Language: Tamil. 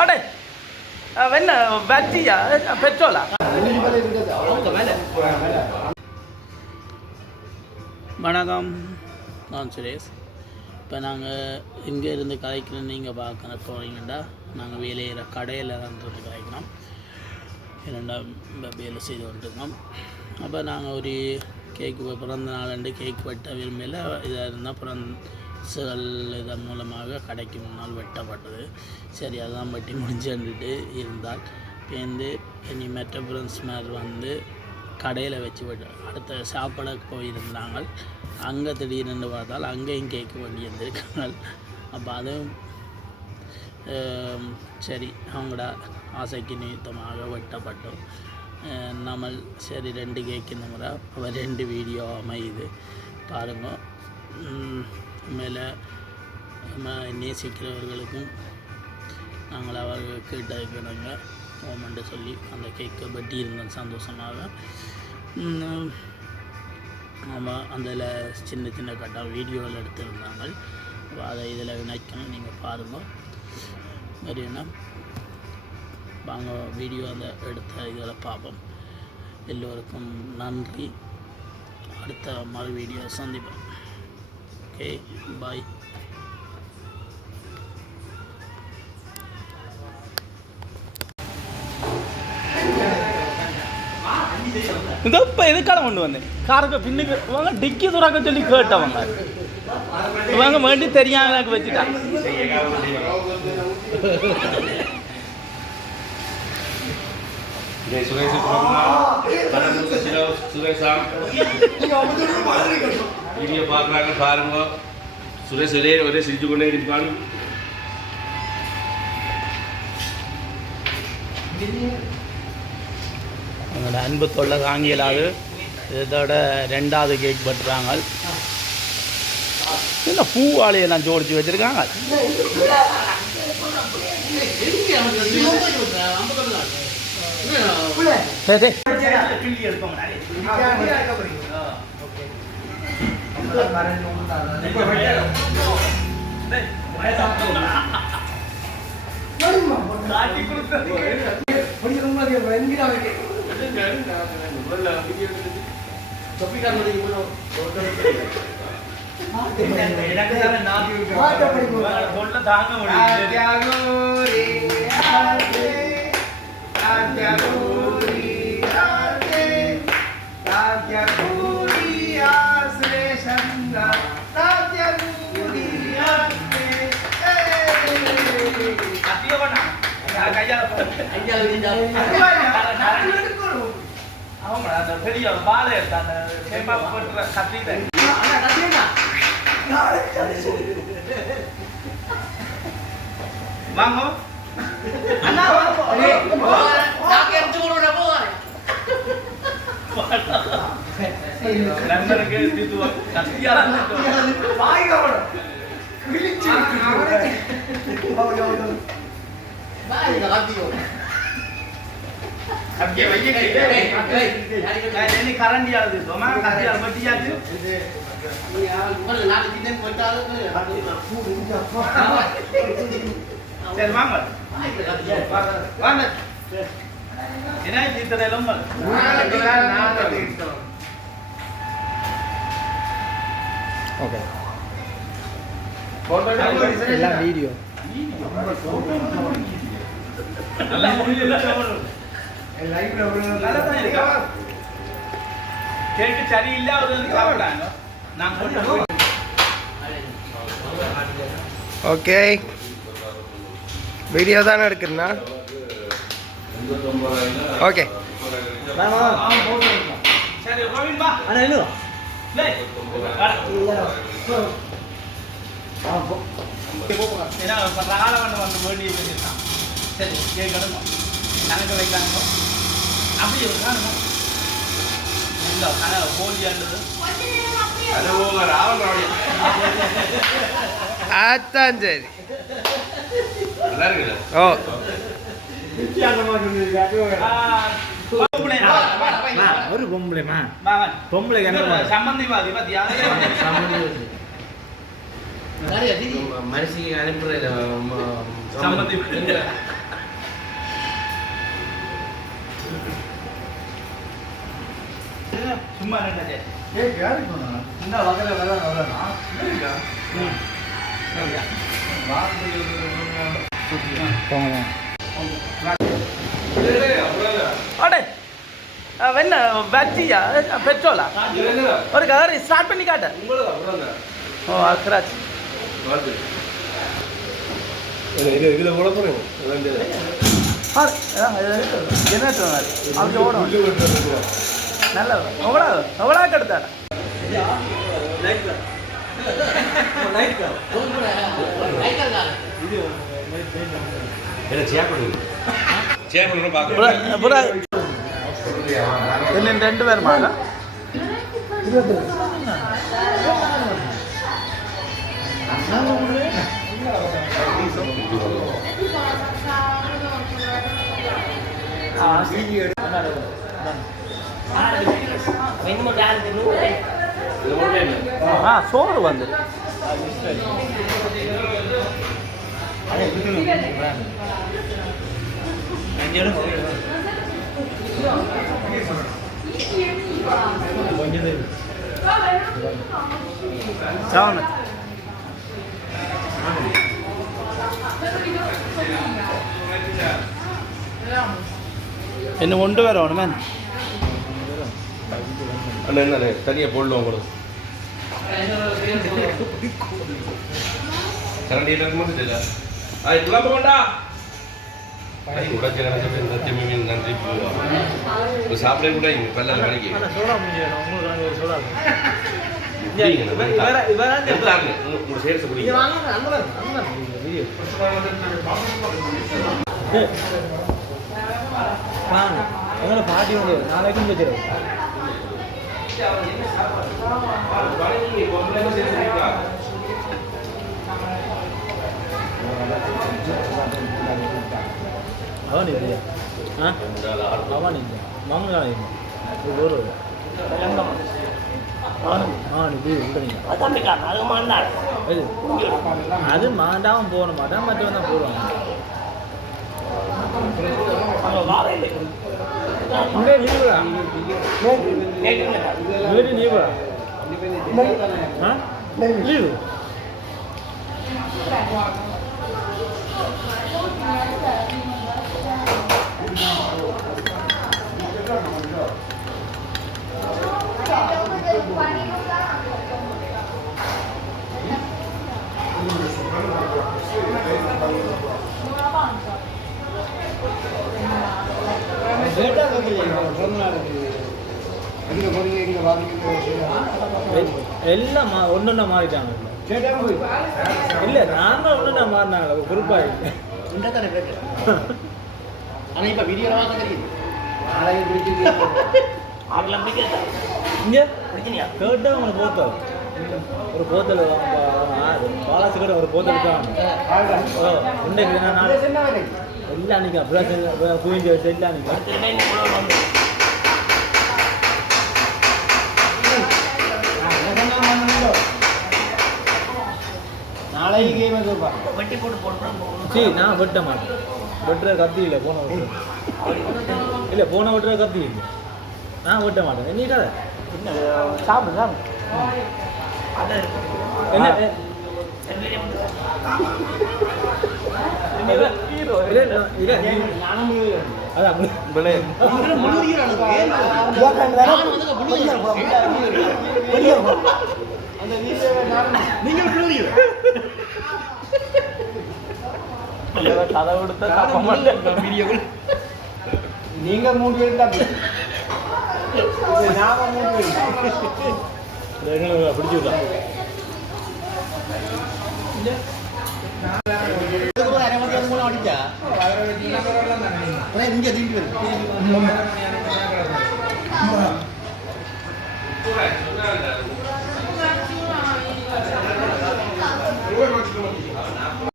அடே என்ன பேட்டரியா பெட்ரோலா? வணக்கம், நான் சுரேஷ். இப்போ நாங்கள் இங்கே இருந்து கதைக்கிறோம். நீங்கள் பார்க்க போகிறீங்கன்னா நாங்கள் வேலையிற கடையில் தான் வந்து கதைக்கிறோம். இரண்டாம் வேலை செய்து கொண்டிருக்கோம். அப்போ நாங்கள் ஒரு கேக்கு பிறந்த நாள் கேக் வெட்ட விரும்பல. இதாக இருந்தால் ஃப்ரெண்ட்ஸுகள் இதன் மூலமாக கடைக்கு முன்னால் வெட்டப்பட்டது. சரி, அதுதான் வெட்டி முடிஞ்சுட்டு இருந்தால் பேருந்து இனி மற்ற ஃப்ரெண்ட்ஸ் மாதிரி வந்து கடையில் வச்சு விட்டு அடுத்த சாப்பிட போயிருந்தாங்க. அங்கே திடீர்னு பார்த்தால் அங்கேயும் கேட்க வேண்டி இருந்திருக்காங்க. அப்போ அதுவும் சரி அவங்களோட ஆசைக்கு நிமித்தமாக வெட்டப்பட்டோம். நம்ம சரி 2 கேக்கு இந்த முறை அவர் 2 வீடியோ அமையுது பாருங்க. மேலே நேசிக்கிறவர்களுக்கும் நாங்கள் அவர்கள் கேட்டதுக்கு நாங்கள் ஓமெண்ட்டு சொல்லி அந்த கேக்கை வெட்டி இருந்தோம் சந்தோஷமாக. ஆமாம், அதில் சின்ன சின்ன கட்டாக வீடியோவில் எடுத்திருந்தாங்க. அதை இதில் இணைக்கணும், நீங்கள் பாருங்கள். சரிண்ணா, வாங்க வீடியோ அந்த எடுத்த இதில் பார்ப்போம். எல்லோருக்கும் நன்றி. அடுத்த மறு வீடியோ சந்திப்போம். ஓகே, பாய். இந்த இப்போ எதுக்காக கொண்டு வந்தேன் காருக்கு பின்னுக்கு வாங்க டிக்கி துறாக்க சொல்லி கேட்டவங்க இவங்க வேண்டி தெரியாம எனக்கு வச்சுட்டாங்க. வீடியோ பார்க்குறாங்க பாருங்க. சுரேஷ் ஒரே சிரிச்சு கொண்டே இருப்பான். அவங்களோட அன்பு தொல்லை தாங்கியலாது. இதோட 2வது கேக் பட்டுறாங்க. என்ன பூவாலையெல்லாம் ஜோடிச்சு வச்சுருக்காங்க. பெரிய பாலை வாங்க நண்பருக்கு கரண்டியாவது பட்டியாது. சரி வாங்க வாங்க. என்ன இத்தனை ஓகே வீடியோ கேக்கு சரியில்லை. ஓகே, வீடியோ தானே எடுக்கிறேன்னா. ஓகே சரி கோவிந்த் பா. அண்ணா இன்னும் ஏன்னா ராகவன் வந்து வேண்டிய வச்சுருக்கான். சரி கேட்கணும் கணக்கு வைக்கானுங்க. அப்படி இருக்கானுங்க இல்லை கணக்கு போலியாண்டது அதான் சரி. ஓ ஒரு பொம்பளை சம்பந்திவாதி மனசுக்கு அனுப்புற சம்மதி சும்மா அடே என்ன பஜ்ஜியா பெட்ரோலா ஒரு கார் ஸ்டார்ட் பண்ணி காட்ட ஓ அக்ராஜ் இதில் போட போகிறேன் என்ன அப்படி ஓடும் நல்ல எவ்வளோ எவ்வளோ கெடுத்தாடா இன்னும் 2 பேருமாங்க சோறு வந்து என்ன கொண்டு வரணும் மேம் அண்ணா என்ன தனியாக போடலாம் உங்களுக்கு கரண்டியில் இருக்கும்போது இல்லை இதெல்லாம் போகண்டா நன்றி சாப்பிட கூட இங்கே பல்ல மணிக்கு உங்க சேர்த்து குடிங்க பாட்டி வந்து நாளைக்கும் வச்சிருக்கோம் அவன் இல்லையா அவன் இல்லை மாமன் ஒரு அது மாண்டாவும் போட மாட்டான் மற்றவன் தான் போடுவாங்க லீவு எல்லாம் ஒன்றுன்னா மாறிட்டாங்க இல்லை நாங்கள் ஒன்றுன்னா மாறினாங்க குறிப்பாக ஆனால் இப்போ வீடியோவாக தான் தெரியுது இங்கே கேட்டால் உங்களுக்கு போத்தல் ஒரு போத்தல் பாலாசு கூட ஒரு போத்தல் தான் உண்டைக்கு எல்லாம் அன்றைக்கி அப்படியே குவிஞ்சு வச்சு எல்லாம் அன்றைக்கி நாளைக்கு வெட்டி போட்டு போட்டு சரி நான் வெட்ட மாட்டேன் வெட்டுற கத்தி இல்லை போன வெட்டுற இல்லை போன வெட்டுற கத்தி இல்லை நான் வெட்ட மாட்டேன் நீ கதை சாப்பிடு சாப்பிடு என்ன கதை கொடுத்த நீங்க 3 பேர் தான் பிடிச்சிருக்கா அடிச்சா இங்க தீட்டு